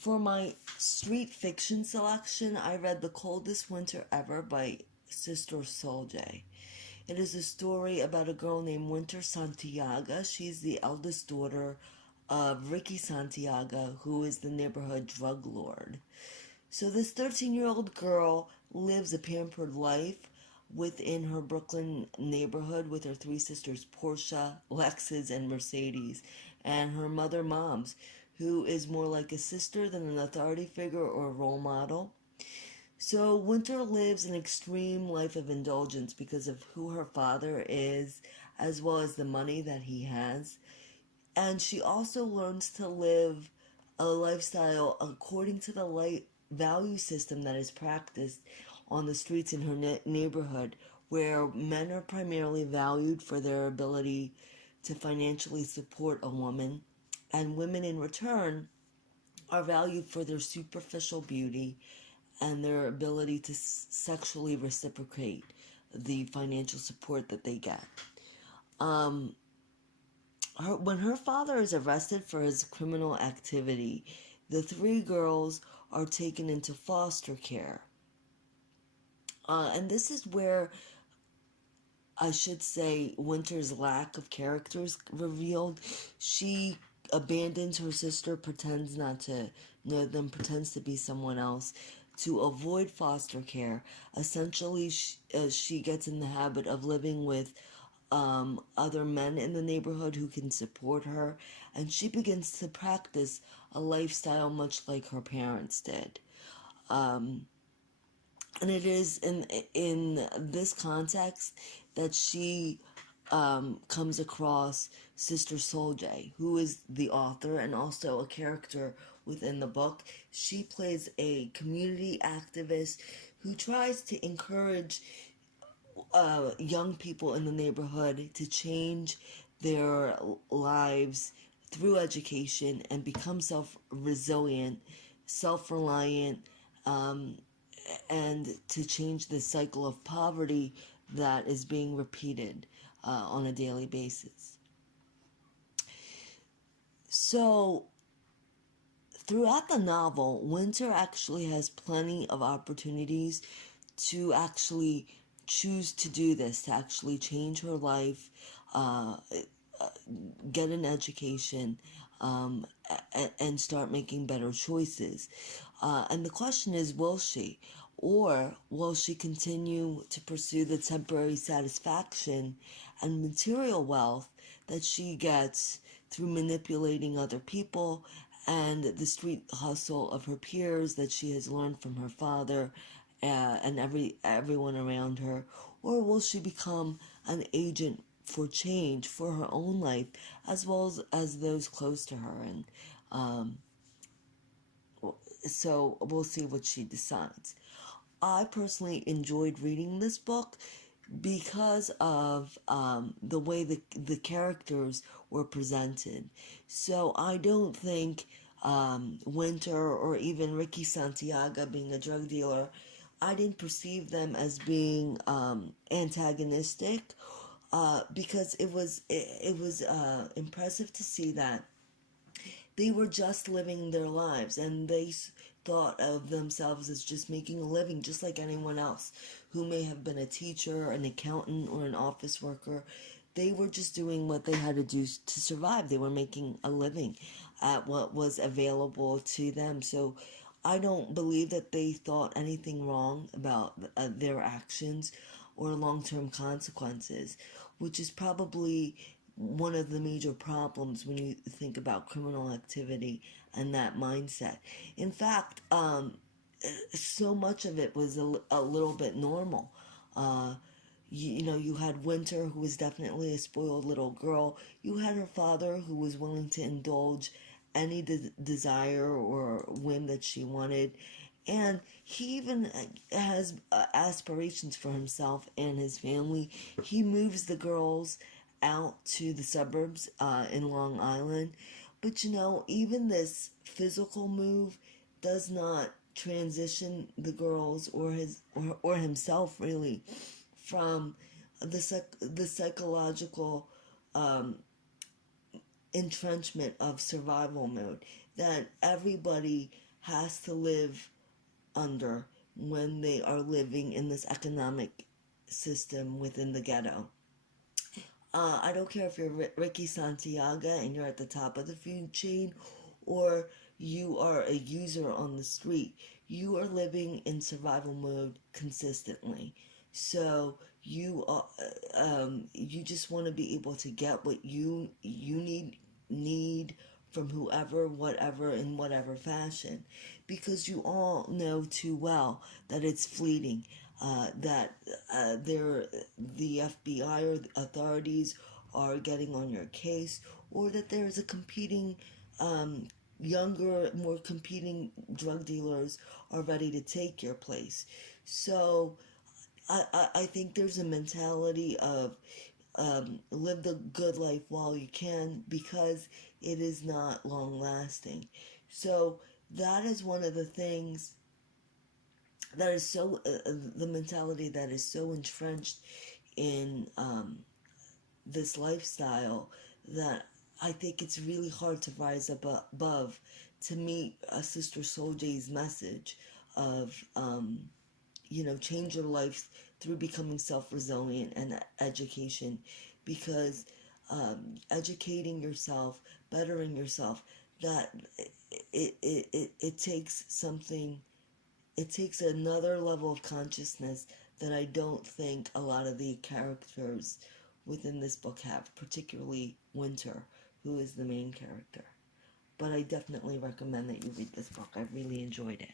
For my street fiction selection, I read The Coldest Winter Ever by Sister Soljay. It is a story about a girl named Winter Santiago. She's the eldest daughter of Ricky Santiago, who is the neighborhood drug lord. So this 13-year-old girl lives a pampered life within her Brooklyn neighborhood with her three sisters, Portia, Lexis, and Mercedes, and her mother, Moms, who is more like a sister than an authority figure or a role model. So Winter lives an extreme life of indulgence because of who her father is, as well as the money that he has. And she also learns to live a lifestyle according to the value system that is practiced on the streets in her neighborhood, where men are primarily valued for their ability to financially support a woman, and women in return are valued for their superficial beauty and their ability to sexually reciprocate the financial support that they get. When her father is arrested for his criminal activity, the three girls are taken into foster care. And this is where I should say Winter's lack of character is revealed. She abandons her sister, pretends not to know them, pretends to be someone else to avoid foster care. Essentially, she gets in the habit of living with other men in the neighborhood who can support her, and she begins to practice a lifestyle much like her parents did. And it is in this context that she comes across Sister Soljay, who is the author and also a character within the book. She plays a community activist who tries to encourage young people in the neighborhood to change their lives through education and become self-resilient, self-reliant, and to change the cycle of poverty that is being repeated on a daily basis. So, throughout the novel, Winter actually has plenty of opportunities to actually choose to do this, to actually change her life, get an education, and start making better choices. And the question is, will she? Or will she continue to pursue the temporary satisfaction and material wealth that she gets through manipulating other people and the street hustle of her peers that she has learned from her father and everyone around her? Or will she become an agent for change for her own life as well as those close to her? And so we'll see what she decides. I personally enjoyed reading this book because of the way the characters were presented. So I don't think Winter or even Ricky Santiago being a drug dealer, I didn't perceive them as being antagonistic because it was impressive to see that they were just living their lives and they thought of themselves as just making a living just like anyone else who may have been a teacher, an accountant, or an office worker. They were just doing what they had to do to survive. They were making a living at what was available to them. So I don't believe that they thought anything wrong about their actions or long-term consequences, which is probably one of the major problems when you think about criminal activity and that mindset. In fact, so much of it was a little bit normal. You had Winter, who was definitely a spoiled little girl. You had her father, who was willing to indulge any desire or whim that she wanted. And he even has aspirations for himself and his family. He moves the girls out to the suburbs in Long Island. But even this physical move does not transition the girls or himself really from the psychological entrenchment of survival mode that everybody has to live under when they are living in this economic system within the ghetto. I don't care if you're Ricky Santiago and you're at the top of the food chain, or you are a user on the street. You are living in survival mode consistently. So you just want to be able to get what you need from whoever, whatever, in whatever fashion, because you all know too well that it's fleeting. That the FBI or the authorities are getting on your case, or that there's a competing, younger, more competing drug dealers are ready to take your place. So I think there's a mentality of live the good life while you can, because it is not long lasting. So that is one of the things that is so the mentality that is so entrenched in this lifestyle, that I think it's really hard to rise above to meet Sister Soul J's message of change your life through becoming self-resilient and education, because educating yourself, bettering yourself, that it takes something, it takes another level of consciousness that I don't think a lot of the characters within this book have, particularly Winter, who is the main character. But I definitely recommend that you read this book. I really enjoyed it.